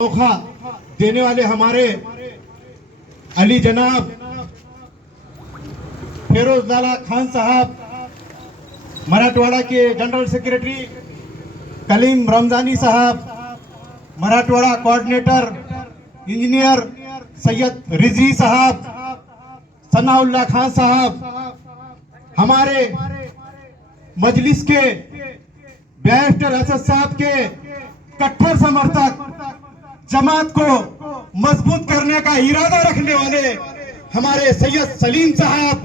धोखा देने वाले हमारे अली जनाब फेरोज लाला खान साहब, मराठवाड़ा के जनरल सेक्रेटरी कलीम रमजानी साहब, मराठवाड़ा कोऑर्डिनेटर इंजीनियर सैयद रिजवी साहब, सनाउल्लाह खान साहब, हमारे मजलिस के बैरिस्टर असद साहब के कट्टर समर्थक, जमात को मजबूत करने का इरादा रखने वाले हमारे सैयद सलीम साहब,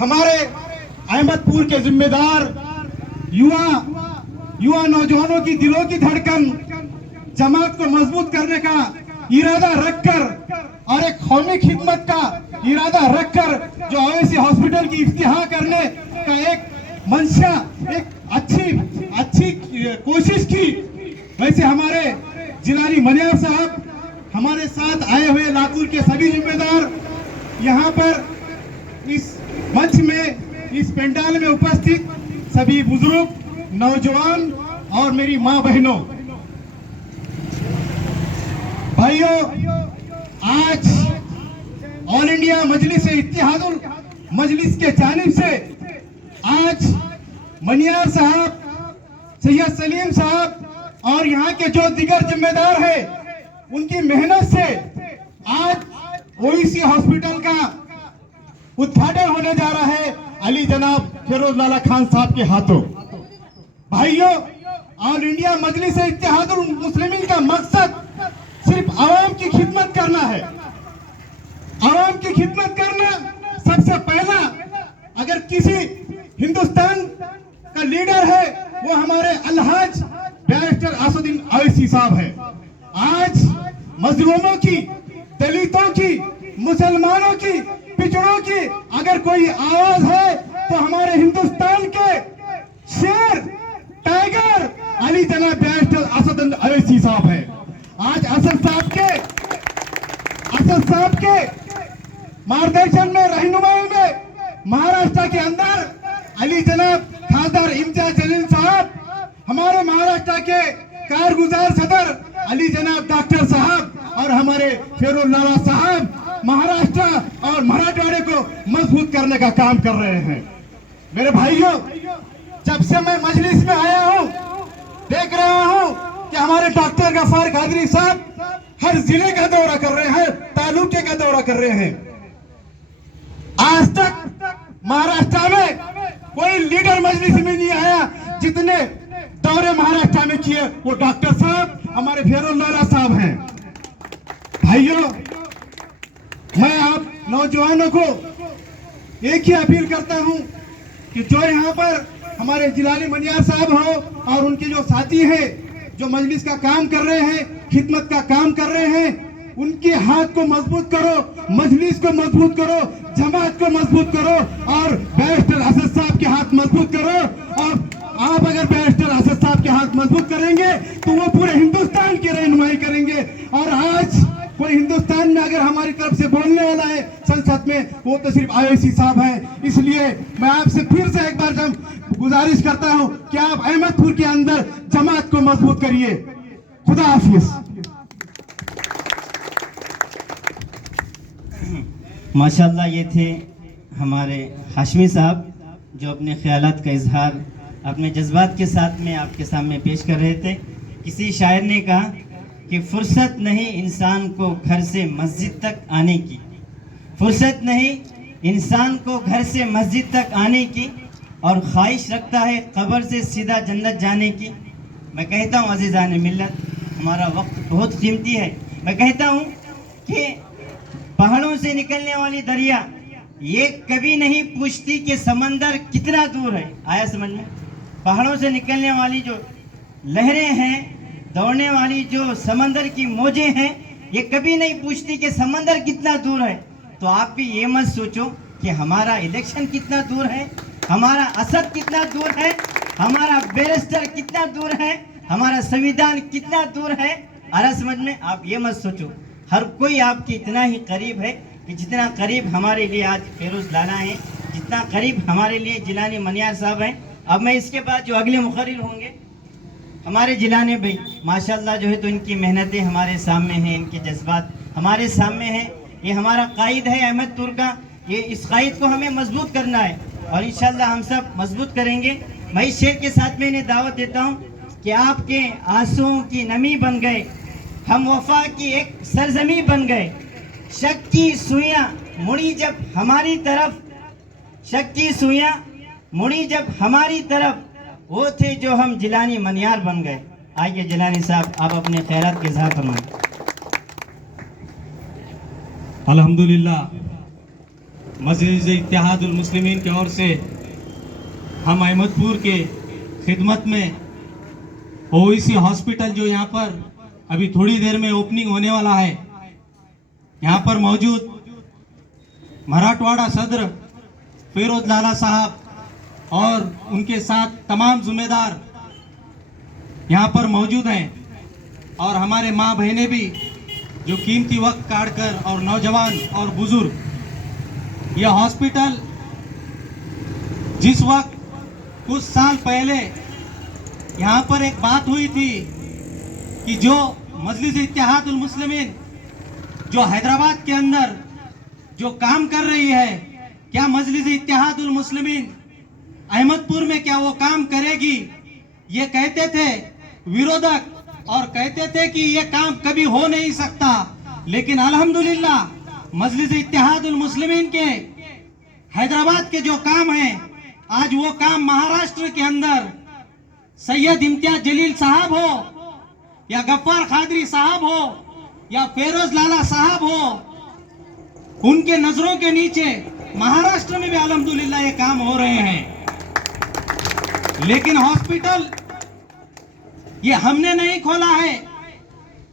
हमारे अहमदपुर के जिम्मेदार युवा नौजवानों की दिलों की धड़कन, जमात को मजबूत करने का इरादा रखकर और एक कौमी खिदमत का इरादा रखकर जो ओवैसी हॉस्पिटल की इफ्तिहा करने का एक मंशा, एक अच्छी कोशिश की, वैसे हमारे जिलानी मनियार साहब, हमारे साथ आए हुए लातूर के सभी जिम्मेदार, यहाँ पर इस मंच में, इस पंडाल में उपस्थित सभी बुजुर्ग, नौजवान और मेरी माँ बहनों, भाइयों, आज ऑल इंडिया मजलिस इत्तेहादुल मजलिस के जानिब से आज मनियार साहब, सैयद सलीम साहब और यहाँ के जो दिगर जिम्मेदार हैं, उनकी मेहनत से आज ओवैसी हॉस्पिटल का उद्घाटन होने जा रहा है अली जनाब फेरोज लाला खान साहब के हाथों। भाइयों, ऑल इंडिया मजलिस इत्तेहादुल मुस्लिमीन का मकसद सिर्फ आवाम की खिदमत करना है। आवाम की खिदमत करना सबसे पहला, अगर किसी हिंदुस्तान का लीडर है वो हमारे अलहाज बैरिस्टर असदुद्दीन ओवैसी साहब है। आज मजलूमों की, दलितों की, मुसलमानों की, पिछड़ों की अगर कोई आवाज है तो हमारे हिंदुस्तान के शेर, टाइगर अली जनाब बैरिस्टर असदुद्दीन ओवैसी साहब है। आज असद साहब के मार्गदर्शन में, रहनुमाई में महाराष्ट्र के अंदर अली जनाब खासदार इम्तियाज जलील साहब, हमारे महाराष्ट्र के कारगुजार सदर अली जनाब डॉक्टर साहब और हमारे फेरोज लाला साहब महाराष्ट्र और मराठवाड़े को मजबूत करने का काम कर रहे हैं। मेरे भाइयों, जब से मैं मजलिस में आया हूं, देख रहा हूं कि हमारे डॉक्टर गफार कादरी साहब हर जिले का दौरा कर रहे हैं, तालुके का दौरा कर रहे हैं। आज तक महाराष्ट्र में कोई लीडर मजलिस में नहीं आया, जितने दौरे महाराष्ट्र में किए वो डॉक्टर साहब, हमारे फेरोज लाला साहब हैं। भाइयों, मैं आप नौजवानों को एक ही अपील करता हूं कि जो यहाँ पर हमारे जिलानी मनियार साहब हो और उनके जो साथी हैं, जो मजलिस का काम कर रहे हैं, खिदमत का काम कर रहे हैं, उनके हाथ को मजबूत करो, मजलिस को मजबूत करो, जमात को मजबूत करो और बैरिस्टर असद साहब के हाथ मजबूत करो। और आप अगर बैरिस्टर असद साहब के हाथ मजबूत करेंगे तो वो पूरे हिंदुस्तान की रहनुमाई करेंगे। और आज कोई हिंदुस्तान में अगर हमारी तरफ से बोलने वाला है संसद में, वो तो सिर्फ ओवैसी साहब हैं। इसलिए मैं आपसे फिर से एक बार गुजारिश करता हूं कि आप अहमदपुर के अंदर जमात को मजबूत करिए। खुदा हाफिज। माशाल्लाह, ये थे हमारे हाशमी साहब जो अपने ख्यालात का इजहार अपने जज्बात के साथ में आपके सामने पेश कर रहे थे। किसी शायर ने कहा कि फुर्सत नहीं इंसान को घर से मस्जिद तक आने की, फुर्सत नहीं इंसान को घर से मस्जिद तक आने की, और ख्वाहिश रखता है कब्र से सीधा जन्नत जाने की। मैं कहता हूँ अज़ीज़ान मिल्लत, हमारा वक्त बहुत कीमती है। मैं कहता हूँ कि पहाड़ों से निकलने वाली दरिया ये कभी नहीं पूछती कि समंदर कितना दूर है। आया समझ में? पहाड़ों से निकलने वाली जो लहरें हैं, दौड़ने वाली जो समंदर की मौजें हैं, ये कभी नहीं पूछती कि समंदर कितना दूर है। तो आप भी ये मत सोचो कि हमारा इलेक्शन कितना दूर है, हमारा असद कितना दूर है, हमारा बैरिस्टर कितना दूर है, हमारा संविधान कितना दूर है। आया समझ में? आप ये मत सोचो, हर कोई आपके इतना ही करीब है कि जितना करीब हमारे लिए आज फेरोज लाला हैं, जितना करीब हमारे लिए जिलानी मनियार साहब हैं। अब मैं इसके बाद जो अगले मुखर्रिर होंगे हमारे जिला ने भाई माशाल्लाह जो है तो इनकी मेहनतें हमारे सामने हैं, इनके जज्बात हमारे सामने हैं। ये हमारा कायद है अहमदपुर का, ये इस कायद को हमें मजबूत करना है और इंशाल्लाह हम सब मजबूत करेंगे। मैं इस शेर के साथ में इन्हें दावत देता हूँ कि आपके आंसुओं की नमी बन गए, हम वफा की एक सरजमी बन गए। शक की सुइयां मुड़ी जब हमारी तरफ, शक की सुइयां मुड़ी जब हमारी तरफ, वो थे जो हम जिलानी मनियार बन गए। आइए जिलानी साहब आप अपने ख्यालात के इजहार फरमाएं। अल्हम्दुलिल्लाह, मस्जिद इत्तेहादुल मुस्लिमीन की ओर से हम अहमदपुर के खिदमत में ओवैसी हॉस्पिटल जो यहाँ पर अभी थोड़ी देर में ओपनिंग होने वाला है, यहाँ पर मौजूद मराठवाड़ा सदर फिरोज लाला साहब और उनके साथ तमाम जिम्मेदार यहाँ पर मौजूद हैं और हमारे माँ बहनें भी जो कीमती वक्त काटकर और नौजवान और बुजुर्ग, यह हॉस्पिटल जिस वक्त कुछ साल पहले यहाँ पर एक बात हुई थी कि जो मजलिस इत्तेहादुल मुस्लिमीन जो हैदराबाद के अंदर जो काम कर रही है, क्या मजलिस इत्तेहादुल मुस्लिमीन अहमदपुर में क्या वो काम करेगी? ये कहते थे विरोधक और कहते थे कि ये काम कभी हो नहीं सकता, लेकिन अल्हम्दुलिल्लाह मजलिस इत्तेहादुल मुस्लिमीन के हैदराबाद के जो काम है, आज वो काम महाराष्ट्र के अंदर सैयद इम्तियाज जलील साहब हो या गफ्फार कादरी साहब हो या फिरोज लाला साहब हो, उनके नजरों के नीचे महाराष्ट्र में भी अल्हम्दुलिल्लाह ये काम हो रहे हैं। लेकिन हॉस्पिटल ये हमने नहीं खोला है,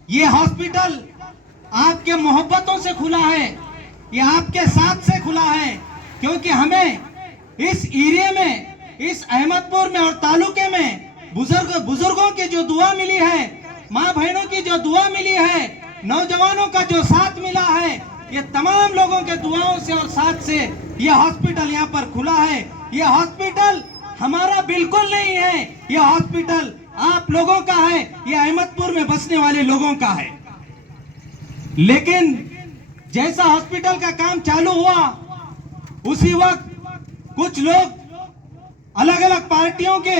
ये हॉस्पिटल आपके मोहब्बतों से खुला है, ये आपके साथ से खुला है, क्योंकि हमें इस एरिया में, इस अहमदपुर में और तालुके में बुजुर्गों की जो दुआ मिली है, माँ बहनों की जो दुआ मिली है, नौजवानों का जो साथ मिला है, ये तमाम लोगों के दुआओं से और साथ से ये हॉस्पिटल यहाँ पर खुला है। ये हॉस्पिटल हमारा बिल्कुल नहीं है, ये हॉस्पिटल आप लोगों का है, ये अहमदपुर में बसने वाले लोगों का है। लेकिन जैसा हॉस्पिटल का काम चालू हुआ, उसी वक्त कुछ लोग अलग अलग पार्टियों के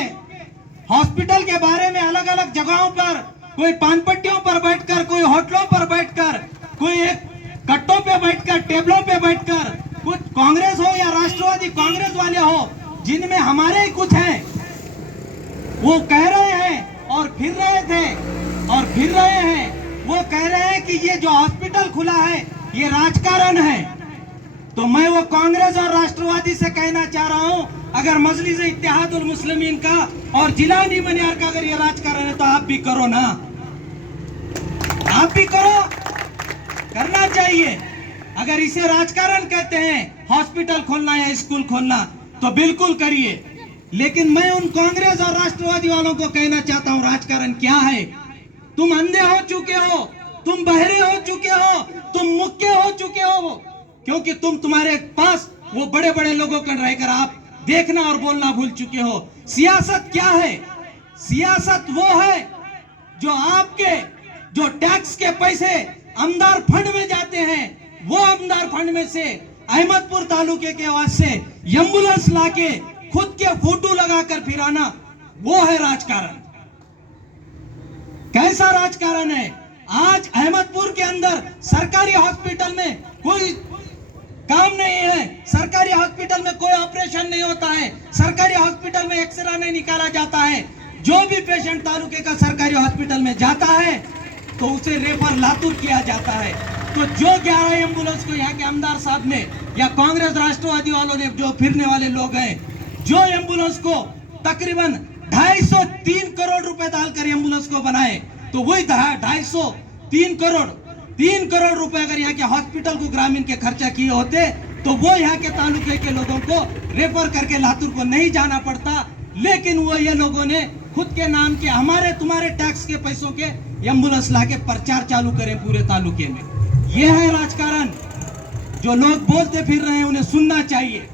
हॉस्पिटल के बारे में अलग अलग जगहों पर, कोई पान पट्टियों पर बैठकर, कोई होटलों पर बैठकर, कोई एक कट्टों पे बैठकर, टेबलों पे बैठकर, कुछ कांग्रेस हो या राष्ट्रवादी कांग्रेस वाले हो, जिनमें हमारे ही कुछ हैं, वो कह रहे हैं और फिर रहे थे और फिर रहे हैं, वो कह रहे हैं कि ये जो हॉस्पिटल खुला है ये राजकारण है। तो मैं वो कांग्रेस और राष्ट्रवादी से कहना चाह रहा हूं, अगर मजलिस इत्तेहादुल मुस्लिमीन का और जिला निमनियार का अगर ये राजकारण है तो आप भी करो ना, आप भी करो, करना चाहिए। अगर इसे राजकारण कहते हैं हॉस्पिटल खोलना या स्कूल खोलना तो बिल्कुल करिए, लेकिन मैं उन कांग्रेस और राष्ट्रवादी वालों को कहना चाहता हूं, राजकारण क्या है? तुम अंधे हो चुके हो, तुम बहरे हो चुके हो, तुम मुक्के हो चुके हो, क्योंकि तुम्हारे पास वो बड़े बड़े लोगों का रहकर आप देखना और बोलना भूल चुके हो। सियासत क्या है? सियासत वो है जो आपके जो टैक्स के पैसे आमदार फंड में जाते हैं, वो आमदार फंड में से अहमदपुर तालुके के वास्ते एम्बुलेंस लाके खुद के फोटो लगाकर फिराना, वो है राजकारण। कैसा राजकारण है? आज अहमदपुर के अंदर सरकारी हॉस्पिटल में कोई काम नहीं है, सरकारी हॉस्पिटल में कोई ऑपरेशन नहीं होता है, सरकारी हॉस्पिटल में एक्सरे नहीं निकाला जाता है। जो भी पेशेंट तालुके का सरकारी हॉस्पिटल में जाता है तो उसे रेफर लातूर किया जाता है। तो जो 11 एम्बुलेंस को यहाँ के आमदार साहब ने या कांग्रेस राष्ट्रवादी वालों ने, जो फिरने वाले लोग हैं, जो एम्बुलेंस को तकरीबन 250-3 करोड़ रुपए डालकर एम्बुलेंस को बनाए, तो वही 3 करोड़ रुपए अगर यहाँ के हॉस्पिटल को ग्रामीण के खर्चा किए होते तो वो यहाँ के तालुके के लोगों को रेफर करके लातूर को नहीं जाना पड़ता। लेकिन वो ये लोगों ने खुद के नाम के, हमारे तुम्हारे टैक्स के पैसों के एम्बुलेंस लाके प्रचार चालू करें पूरे तालुके में। ये है राजकारण। जो लोग बोलते फिर रहे हैं उन्हें सुनना चाहिए।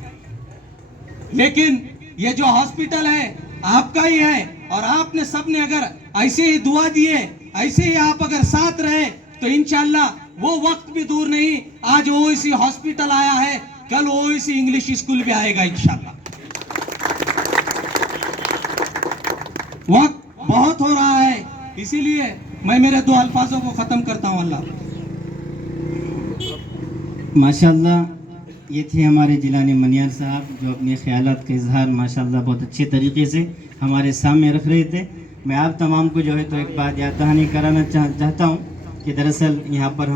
लेकिन ये जो हॉस्पिटल है आपका ही है, और आपने सबने अगर ऐसे ही दुआ दिए, ऐसे ही आप अगर साथ रहे तो इंशाल्लाह वो वक्त भी दूर नहीं। आज ओवैसी हॉस्पिटल आया है, कल ओवैसी इंग्लिश स्कूल भी आएगा इंशाल्लाह। वक्त बहुत हो रहा है, इसीलिए मैं मेरे दो अल्फाजों को खत्म करता हूं। अल्लाह माशाल्लाह, ये थे हमारे जिलानी मनियार साहब जो अपने ख्यालात का इजहार माशाल्लाह बहुत अच्छे तरीके से हमारे सामने रख रहे थे। मैं आप तमाम को जो है तो एक बात याद दहानी कराना चाहता हूँ कि दरअसल यहाँ पर